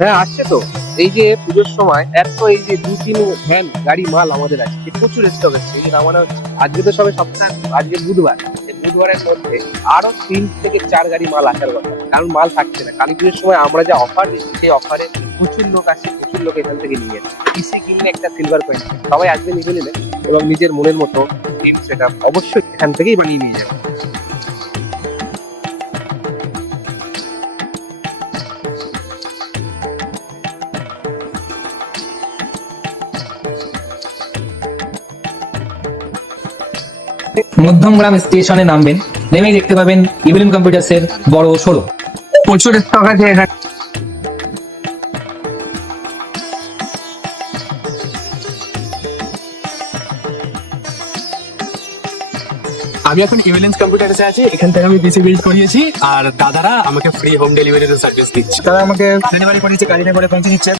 হ্যাঁ আসছে তো। এই যে পুজোর সময় এত এই যে 2-3 ভ্যান গাড়ি মাল আমাদের আছে, প্রচুর স্টক এসছে। এই আমার আজকে তো সবে সপ্তাহ, আজকে বুধবার, এই বুধবারের মধ্যে আরো 3 থেকে 4 গাড়ি মাল আসার কথা, কারণ মাল থাকছে না। কালী পুজোর সময় আমরা যা অফার দিচ্ছি সেই অফারে প্রচুর লোক আসছে, প্রচুর লোক এখান থেকে নিয়ে যাচ্ছে। পিসি কিনলে একটা সিলভার কয়েন, সবাই আসবে নিজে নিলে এবং নিজের মনের মতো টিম সেট আপ অবশ্যই এখান থেকেই বানিয়ে নিয়ে যাবে। মধ্যমগ্রাম স্টেশনে নামবেন, নেমেই দেখতে পাবেন ইভিএম কম্পিউটার্সের বড় শোরুম। প্রচুর স্টক আছে এখানে। আমি এখন ইভিলেন্স কম্পিউটার্সে আছি, এখান থেকে আমি পিসি বিল্ড করিয়েছি আর দাদারা আমাকে ফ্রি হোম ডেলিভারির সার্ভিস দিচ্ছে। তারা আমাকে ডেলিভারি করেছে, গাড়িতে করে পৌঁছে দিচ্ছে।